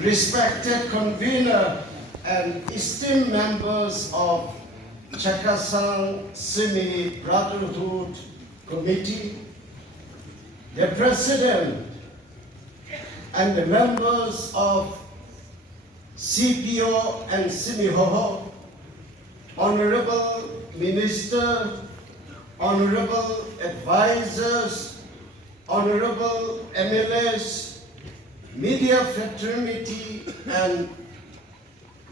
respected convener and esteemed members of Chakhesang Sumi Brotherhood Committee, the President and the members of CPO and Simihoho, Honorable Minister, Honorable Advisors, Honorable MLAs, media fraternity, and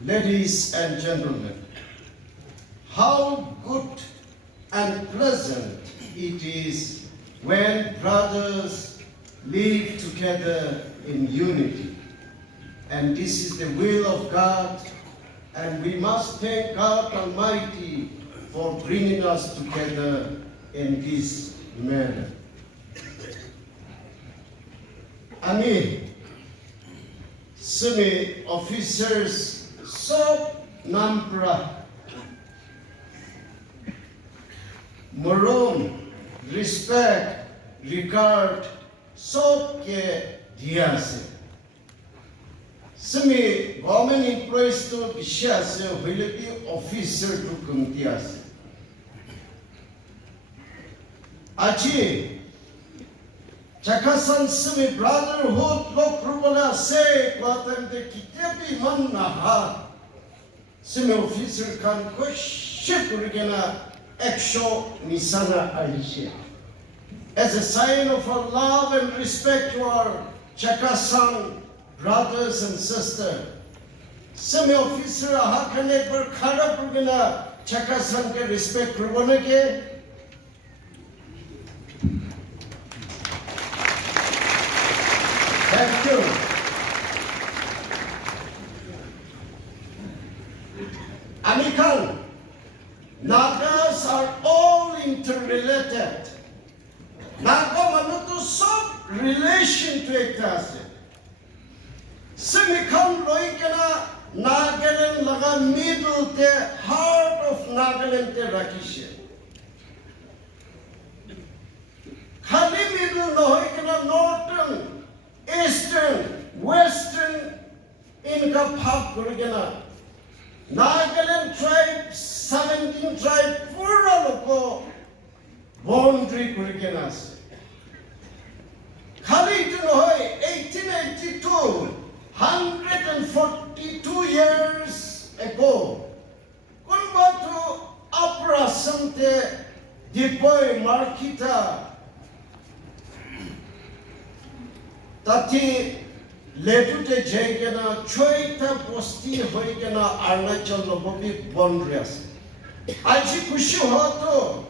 ladies and gentlemen. How good and pleasant it is when brothers live together in unity. And this is the will of God, and we must thank God Almighty for bringing us together in this manner. Ami, Sumi officers, so nampra, maroon, respect, regard, so ke diase. Sumi government employees to bishase, while officer to kumtiase. Achi, Chakhesang Sumi Brotherhood lo prubala se kwatam de kitebi man naha. Sumi officer kan koship urigena eksho nisana aishe. As a sign of our love and respect to our Chakhesang brothers and sisters, Sumi officer ahakane par khada urigena Chakhesang ke respect urigena ke. Thank you. Amikan, Nagas are all interrelated. Naga manutu sab relation to ektase. Simikan loikena Nagaland laga middle te heart of Nagaland te rakishe. Khali middle loikena northern, eastern, western, inka bhag kurigena. Nagaland tribe, 17 tribe, pura loko boundary kurigena ase. Khali ito nohoy 1882, 142 years ago. Kunba to Upper Assam te Dipoy Markita Tati ledute jaigena choita posti hoigena Arunachal lobobi boundaries. Aji kushi hoto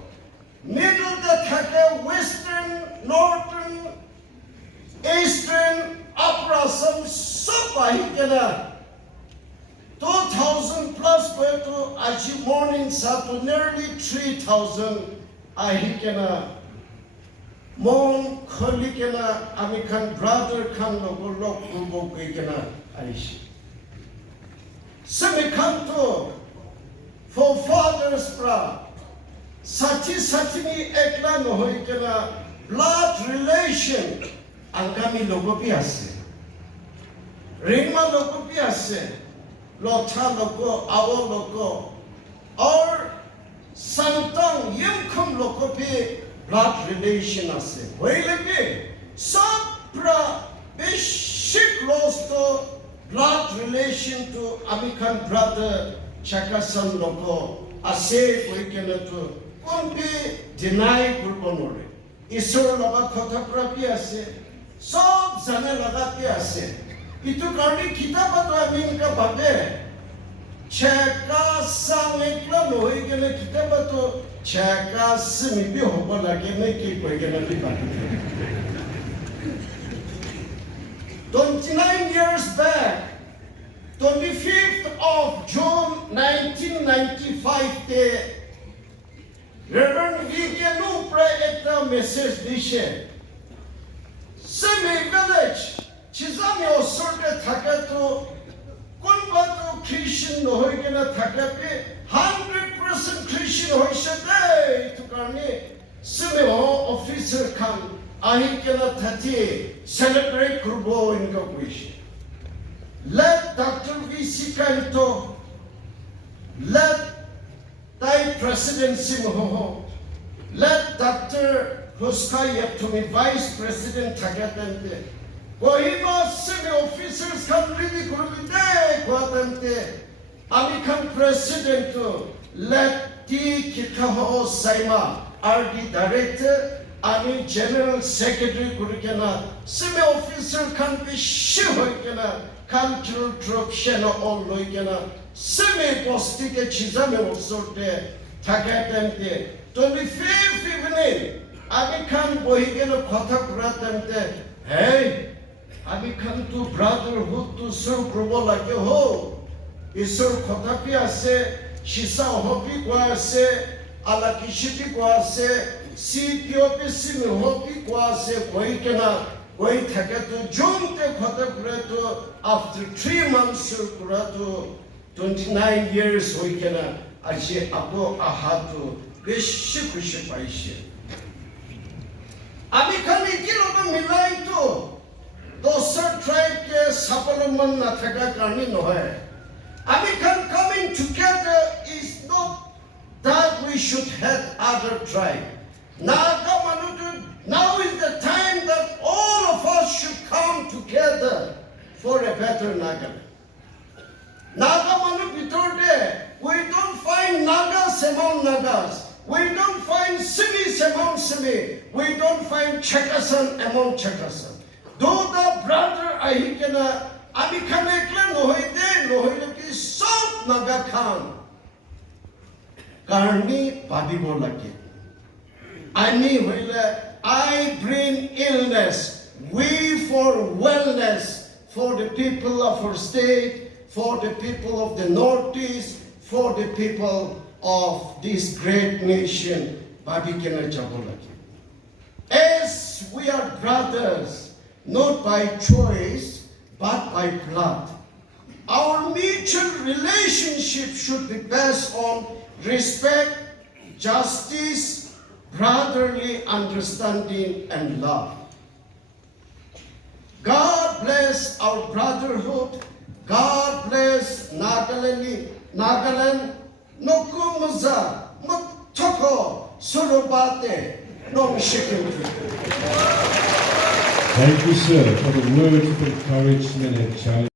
middle the thake western, northern, eastern, upper Assam sab ahigena 2,000 plus to aji morning sato nearly 3,000 ahigena. Mon kholikena amikan brother kan logo lok kurbo kuikena aishi. Semikanto for fathers pra sachi ekla no hoikena blood relation angami logo pi ase. Ringma logo pi ase. Lotha logo awo logo or santang yamkham logo pi blood relation ase. Hoileke sapra basic close to blood relation to Amikan brother Chakhesang loko ase hoikena to konbi deny kurbanore. Isor laga kotha prapi ase. Sob zane laga pi ase. Itu karni kitab ato amin ka bade. Chakhesang ekla no hoikena kitab ato Chakhesang Sumi Brotherhood ke koigena lipa. 29 years back, 25th of June 1995 te Reverend Vigenu pre eta message dishe. Sumi village chizami osorte thakato kunbato Christian no hoigena thakape 100% Christian hoishade to karne Sumi officer kan ahikena thati celebrate kurbo inka wish. let Dr. V.C. Kanto, let Thai presidency moho, let Dr. Huskay Yeptumi Vice President Tagatante, Kohima civil officers come really good day, Quatante, Amikan President to let T. Kitaho Saima, RD Director, Ami General Secretary Kurikana, civil officer can be Shihoikana, cultural troop Shena on Loikana, semi postique Chizame Sorte, Tagatante, 25th evening, Amikan Bohigana Kotakuratante, hey. আমি খান্তু Brotherhood to serve group লাগে হো ঈশ্বর কথাপি আছে শিসা হপি কোয়া আছে আলা কিশিপি কোয়া আছে সিটিওপি সিমি হপি কোয়া আছে কই কেনা কই থাকে তো জমতে কথা করে তো আফটার 3 months করে তো 29 years হই কেনা আজি আপো আহাতো বেশি খুশি পাইছে আমি খালি কি লোক মিলাই তো Doser tribe ke sapalaman na thaka karni no hai. Amikan coming together is not that we should have other tribe. Now is the time that all of us should come together for a better Nagaland. Nagamanu bitorde, we don't find Nagas among Nagas. We don't find Simis among Simi. We don't find Chakhesang among Chakhesang. Though the brother Ahikana, Amikanekla Nohide, Nohide, South Naga Khan, Karni Padibolaki. I bring illness, we for wellness, for the people of our state, for the people of the Northeast, for the people of this great nation, Babikana Jabolaki. As we are brothers, not by choice, but by blood. Our mutual relationship should be based on respect, justice, brotherly understanding, and love. God bless our brotherhood. God bless Nagaland, Nokumuza, Mutoko, Surubate, Nongshikimpi. Thank you, sir, for the words of encouragement and challenge.